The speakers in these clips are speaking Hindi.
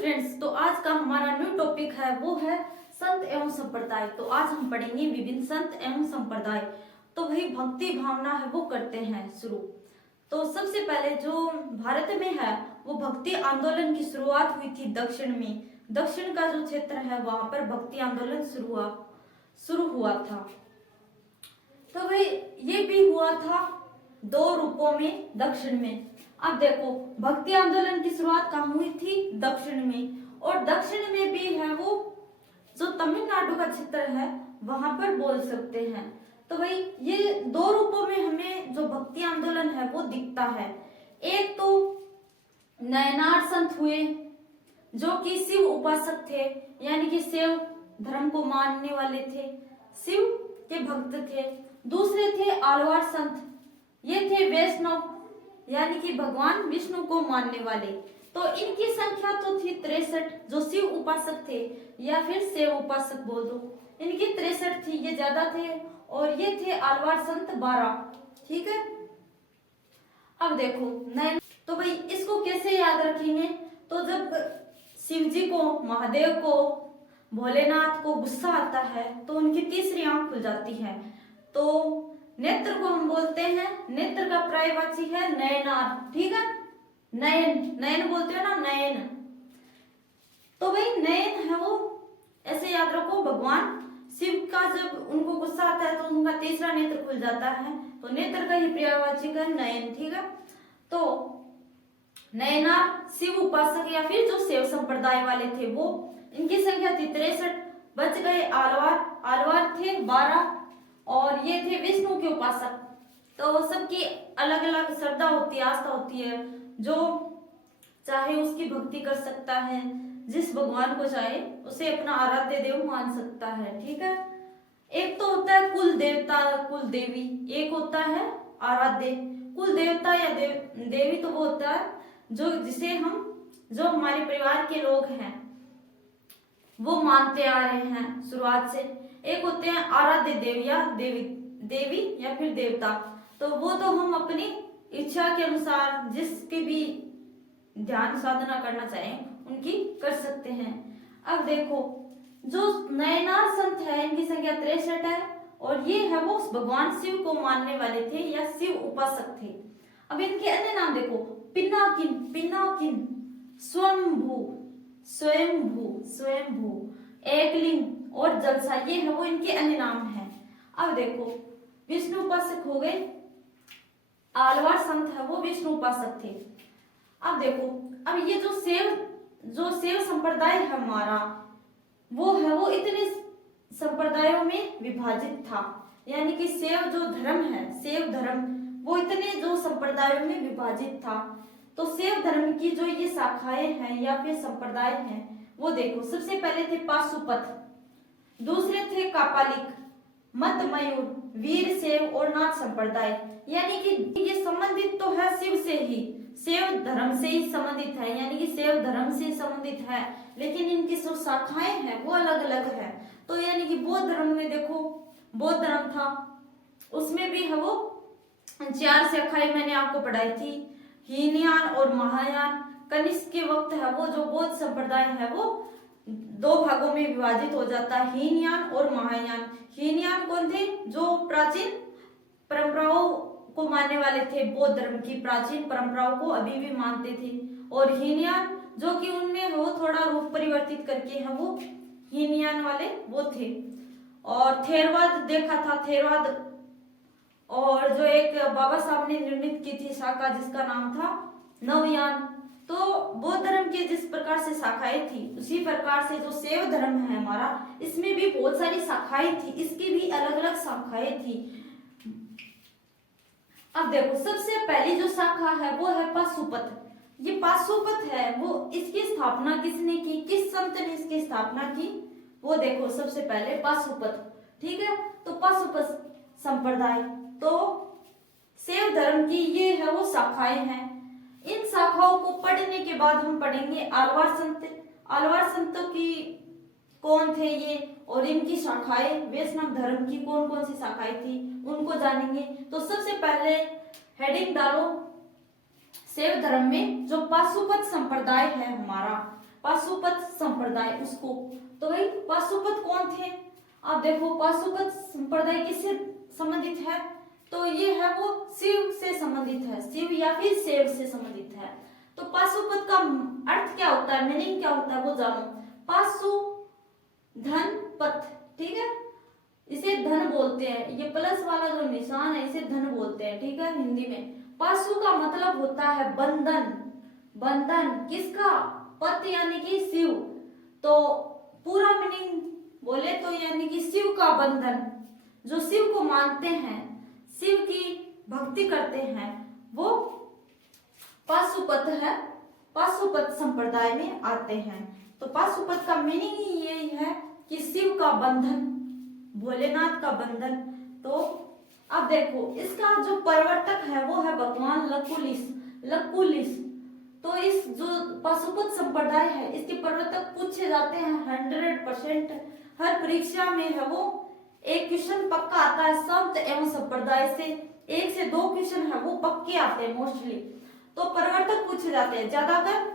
फ्रेंड्स, तो आज का हमारा न्यू टॉपिक है वो है संत एवं संप्रदाय। तो आज हम पढ़ेंगे विभिन्न संत एवं संप्रदाय। तो वही भक्ति भावना है वो करते हैं शुरू। तो सबसे पहले जो भारत में है वो भक्ति आंदोलन की शुरुआत हुई थी दक्षिण में। दक्षिण का जो क्षेत्र है वहां पर भक्ति आंदोलन शुरू हुआ था। तो भाई ये भी हुआ था दो रूपों में दक्षिण में। अब देखो भक्ति आंदोलन की शुरुआत कहाँ हुई थी? दक्षिण में। और दक्षिण में भी है वो जो तमिलनाडु का क्षेत्र है वहां पर बोल सकते हैं। तो भाई ये दो रूपों में हमें जो भक्ति आंदोलन है वो दिखता है। एक तो नयनार संत हुए जो कि शिव उपासक थे, यानी कि शिव धर्म को मानने वाले थे, शिव के भक्त थे। दूसरे थे आलवार संत, ये थे वैष्णव यानी कि भगवान विष्णु को मानने वाले। तो इनकी संख्या तो थी 63 जो शिव उपासक थे या फिर शिव उपासक बोल दो, इनकी 63 थी, ये ज्यादा थे। और ये थे आलवार संत 12। ठीक है। अब देखो नैन, तो भाई इसको कैसे याद रखेंगे? तो जब शिव जी को, महादेव को, भोलेनाथ को गुस्सा आता है तो उनकी तीसरी आंख खुल जाती है। तो नेत्र को हम बोलते हैं, नेत्र का पर्यायवाची है नयनार। ठीक है, नयन, नयन बोलते हो ना, नयन। तो भाई नयन है वो, ऐसे याद रखो, भगवान शिव का जब उनको गुस्सा आता है तो उनका तीसरा नेत्र खुल जाता है, तो नेत्र का ही पर्यायवाची है नयन। ठीक है। तो नयनार शिव उपासक या फिर जो शिव संप्रदाय वाले थे वो, इनकी संख्या थी 63। बच गए आलवार, आलवार थे 12 और ये थे विष्णु के उपासक। तो सबकी अलग अलग श्रद्धा होती है, आस्था होती है, जो चाहे उसकी भक्ति कर सकता है, जिस भगवान को चाहे उसे अपना आराध्य देव मान सकता है। ठीक है। एक तो होता है कुल देवता, कुल देवी, एक होता है आराध्य। कुल देवता या देवी तो वो होता है जो जिसे हम, जो हमारे परिवार के लोग हैं वो मानते आ रहे हैं शुरुआत से। एक होते हैं आराध्य देव या देवी या फिर देवता, तो वो तो हम अपनी इच्छा के अनुसार जिसकी भी ध्यान साधना करना चाहें उनकी कर सकते हैं। अब देखो जो नयनार संत है इनकी संख्या 63 है और ये है वो भगवान शिव को मानने वाले थे या शिव उपासक थे। अब इनके अन्य नाम देखो, पिनाकिन, पिनाकिन, स्वयंभू, स्वयंभू, स्वयंभू, एकलिंग और जलसा, ये है वो इनके अन्य नाम हैं। अब देखो विष्णु उपासक हो गए, आलवार संत है वो विष्णु उपासक थे। अब देखो, अब ये जो सेव संप्रदाय है हमारा वो है वो इतने संप्रदायों में विभाजित था, यानी कि सेव जो धर्म है, सेव धर्म वो इतने जो संप्रदायों में विभाजित था। तो सेव धर्म की जो ये शाखाएं हैं या फिर संप्रदाय हैं वो देखो, सबसे पहले थे पाशुपत, दूसरे थे कापालिक, मत मयूर, वीर सेव और नाथ संप्रदाय। यानी कि ये संबंधित तो है शिव से ही, सेव धर्म से ही संबंधित है, यानी कि सेव धर्म से संबंधित है, लेकिन इनकी जो शाखाएं हैं वो अलग अलग है। तो यानी कि बौद्ध धर्म में देखो, बौद्ध धर्म था उसमें भी है वो 4 शाखाएं मैंने आपको पढ़ाई थी, हीनयान और महायान। कनिष्क के वक्त है वो जो बौद्ध संप्रदाय है वो 2 भागों में विभाजित हो जाता है, हीनयान और महायान। हीनयान कौन थे? जो प्राचीन परंपराओं को मानने वाले थे, बौद्ध धर्म की प्राचीन परंपराओं को अभी भी मानते थे। और हीनयान जो कि उनमें वो थोड़ा रूप परिवर्तित करके है वो हीनयान वाले वो थे। और थेरवाद देखा था, थेरवाद, और जो एक बाबा साहब ने निर्मित की थी शाखा जिसका नाम था नवयान। तो बौद्ध धर्म की जिस प्रकार से शाखाएं थी उसी प्रकार से जो शैव धर्म है हमारा, इसमें भी बहुत सारी शाखाएं थी, इसकी भी अलग अलग शाखाएं थी। अब देखो सबसे पहली जो शाखा है वो है पाशुपत। ये पाशुपत है वो, इसकी स्थापना किसने की, किस संत ने इसकी स्थापना की? वो देखो सबसे पहले पाशुपत। ठीक है। तो पाशुपत संप्रदाय, तो शैव धर्म की ये है वो शाखाएं हैं। इन शाखाओं को पढ़ने के बाद हम पढ़ेंगे आलवार संत। आलवार संतों की कौन थे ये और इनकी शाखाएं, वैष्णव धर्म की कौन कौन सी शाखाएं थी उनको जानेंगे। तो सबसे पहले हेडिंग डालो, शैव धर्म में जो पाशुपत संप्रदाय है हमारा, पाशुपत संप्रदाय उसको। तो भाई पाशुपत कौन थे? आप देखो पाशुपत संप्रदाय किससे संबंधित है? तो ये है वो शिव से संबंधित है, शिव या फिर शैव से संबंधित है। तो पाशुपत का अर्थ क्या होता है, मीनिंग क्या होता है वो जानो। पाशु धन पथ, ठीक है, इसे धन बोलते हैं, ये प्लस वाला जो निशान है इसे धन बोलते हैं, ठीक है हिंदी में। पाशु का मतलब होता है बंधन, बंधन किसका? पत यानी कि शिव। तो पूरा मीनिंग बोले तो यानी कि शिव का बंधन, जो शिव को मानते हैं, शिव की भक्ति करते हैं, वो पाशुपत है, पाशुपत संप्रदाय में आते हैं। तो पाशुपत का मीनिंग ही यही है कि शिव का बंधन, भोलेनाथ का बंधन। तो अब देखो इसका जो प्रवर्तक है वो है भगवान लकुलिश, लकुलिश। तो इस जो पाशुपत संप्रदाय है इसके प्रवर्तक पूछे जाते हैं 100%, हर परीक्षा में है वो एक क्वेश्चन पक्का आता है संत एवं संप्रदाय से, 1 से 2 क्वेश्चन है वो पक्के आते हैं मोस्टली। तो प्रवर्तक पूछे जाते हैं, ज्यादातर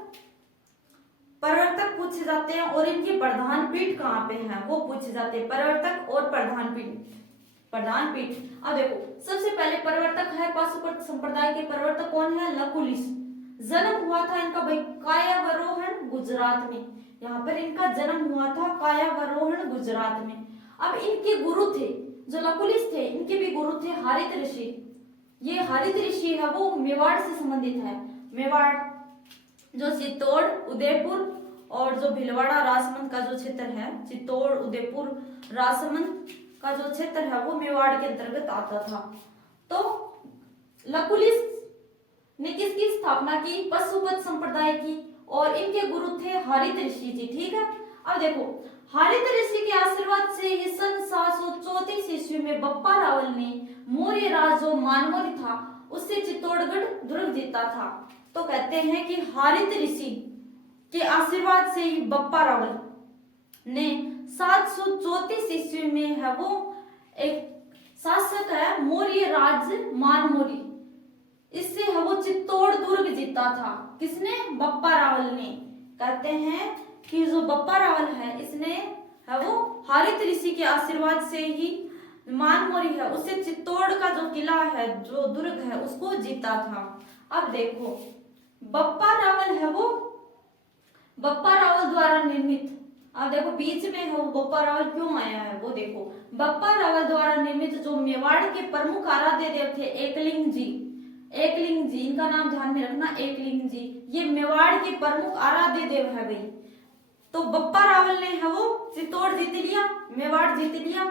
प्रवर्तक पूछे जाते हैं और इनकी प्रधान पीठ कहाँ पे है वो पूछे जाते हैं, प्रवर्तक और प्रधान पीठ, प्रधान पीठ। अब देखो सबसे पहले प्रवर्तक है पाशुपत संप्रदाय के प्रवर्तक कौन है? लकुलिश। जन्म हुआ था इनका भाई कायावरोहण गुजरात में, यहाँ पर इनका जन्म हुआ था कायावरोहण गुजरात में। अब इनके गुरु थे जो लकुलिश थे, इनके भी गुरु थे हारित ऋषि। ये हारित ऋषि है वो मेवाड़ से संबंधित है, मेवाड़ जो चित्तौड़ उदयपुर और जो भीलवाड़ा राजसमंद का जो क्षेत्र है, चित्तौड़ उदयपुर राजसमंद का जो क्षेत्र है वो मेवाड़ के अंतर्गत आता था। तो लकुलिश ने किसकी स्थापना की? पाशुपत संप्रदाय की, और इनके गुरु थे हारित ऋषि जी, ठीक है। अब देखो हारित ऋषि के आशीर्वाद से ही सन 734 ईस्वी में बप्पा रावल ने मौर्य राज जो मानमोरी था उससे चित्तौड़गढ़ दुर्ग जीता था। तो कहते हैं कि हारित ऋषि के आशीर्वाद से ही बप्पा रावल ने 734 ईस्वी में है वो एक शासक है मौर्य राज मानमोरी, इससे है वो चित्तौड़ दुर्ग जीता था। किसने? बप्पा रावल ने। कहते हैं कि जो बप्पा रावल है इसने है वो हारित ऋषि के आशीर्वाद से ही मानमोरी है उससे चित्तौड़ का जो किला है, जो दुर्ग है, उसको जीता था। अब देखो बप्पा रावल है वो बप्पा रावल द्वारा निर्मित, अब देखो बीच में है वो बप्पा रावल क्यों आया है वो देखो। बप्पा रावल द्वारा निर्मित जो मेवाड़ के प्रमुख आराध्य देव थे एकलिंग जी, एकलिंग जी इनका नाम ध्यान में रखना, एकलिंग जी ये मेवाड़ के प्रमुख आराध्य देव है भाई। तो बप्पा रावल ने है वो चित्तौड़ जीत लिया, मेवाड़ जीत लिया।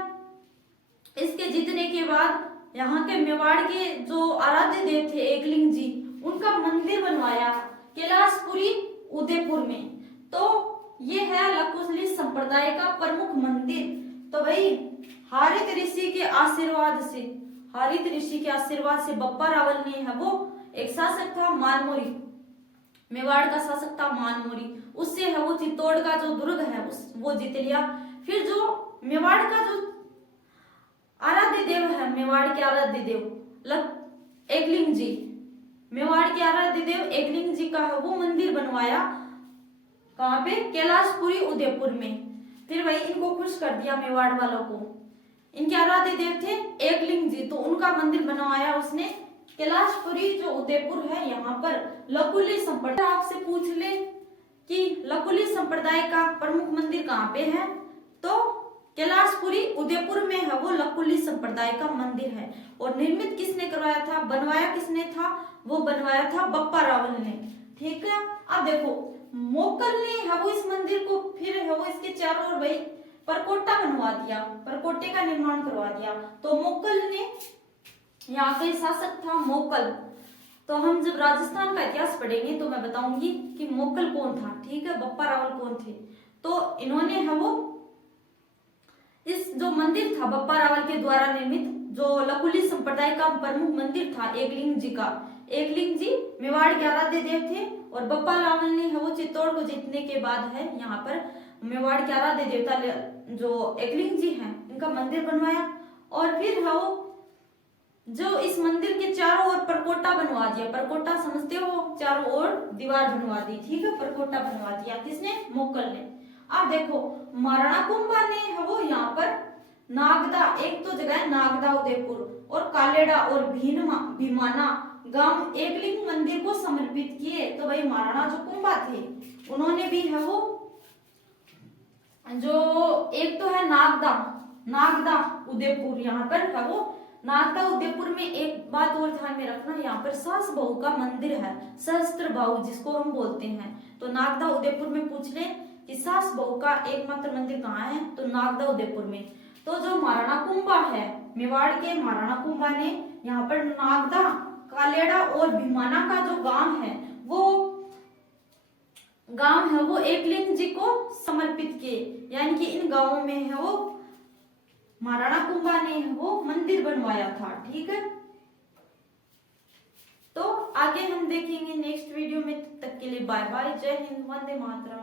इसके जीतने के बाद यहाँ के मेवाड़ के जो आराध्य देव थे एकलिंग जी, उनका मंदिर बनवाया कैलाशपुरी उदयपुर में। तो ये है लकुलिश संप्रदाय का प्रमुख मंदिर। तो भाई हारित ऋषि के आशीर्वाद से, हारित ऋषि के आशीर्वाद से बप्पा रावल ने है वो एक शासक था मानमोरी, मेवाड़ का शासक था मानमोरी, उससे है वो चित्तौड़ का जो दुर्ग है वो जीत लिया। फिर जो मेवाड़ का जो आराध्य देव है, मेवाड़ के आराध्य देव एकलिंग जी, मेवाड़ के आराध्य देव एकलिंग जी का है वो मंदिर बनवाया, कहाँ पे? कैलाशपुरी उदयपुर में। फिर वही इनको खुश कर दिया मेवाड़ वालों को। इनके आराध्य देव थे एकलिंग जी, तो उनका मंदिर बनवाया उसने कैलाशपुरी जो उदयपुर है यहाँ पर। लकुलिश संप्रदाय आपसे पूछ ले कि लकुलिश संप्रदाय का प्रमुख मंदिर कहाँ पे है, तो कैलाशपुरी उदयपुर में है वो लकुलिश संप्रदाय का मंदिर है। और निर्मित किसने करवाया था, बनवाया किसने था, वो बनवाया था बप्पा रावल ने, ठीक है। अब देखो मोकल ने है वो इस मंदिर को फिर है वो इसके चारों ओर भाई परकोटा बनवा दिया, परकोटे का निर्माण करवा दिया। तो मोकल ने यहाँ के शासक था मोकल। तो हम जब राजस्थान का इतिहास पढ़ेंगे तो मैं बताऊंगी कि मोकल कौन था, ठीक है, बप्पा रावल कौन थे। तो इन्होंने है वो इस जो मंदिर था बप्पा रावल के द्वारा निर्मित, जो लकुलिश संप्रदाय का प्रमुख मंदिर था एकलिंग जी का, एकलिंग जी मेवाड़ के आराध्य देव थे। और बप्पा रावल ने है वो चित्तौड़ को जीतने के बाद है यहाँ पर मेवाड़ के आराध्य देवता जो एकलिंग जी हैं इनका मंदिर बनवाया। और फिर है वो जो इस मंदिर के चारों ओर परकोटा बनवा दिया, परकोटा समझते हो, चारों ओर दीवार बनवा दी, ठीक है, परकोटा बनवा दिया, किसने? मुगल ने। अब देखो महाराणा कुंभा ने है वो यहाँ पर नागदा, एक तो जगह है नागदा उदयपुर, और कालेड़ा और भीमाना गांव एकलिंग मंदिर को समर्पित किए। तो भाई महाराणा जो कुंभा थे उन्होंने भी है वो जो एक तो है नागदा, नागदा उदयपुर, यहाँ पर है वो नागदा उदयपुर में एक बात और ध्यान में रखना, यहाँ पर सास बहू का मंदिर है, सहस्त्र बाहु जिसको हम बोलते हैं। तो नागदा उदयपुर में पूछ ले कि सास बहू का एकमात्र मंदिर कहाँ है, तो नागदा उदयपुर में। तो जो महाराणा कुंभा है, मेवाड़ के महाराणा कुंभा ने यहाँ पर नागदा, कालेड़ा और भीमाना का जो गांव है वो एकलिंग जी को समर्पित किए, यानी कि इन गांवों में है वो महाराणा कुंभा ने वो मंदिर बनवाया था, ठीक है। तो आगे हम देखेंगे नेक्स्ट वीडियो में, तब तक के लिए बाय बाय, जय हिंद, वंदे मातरम।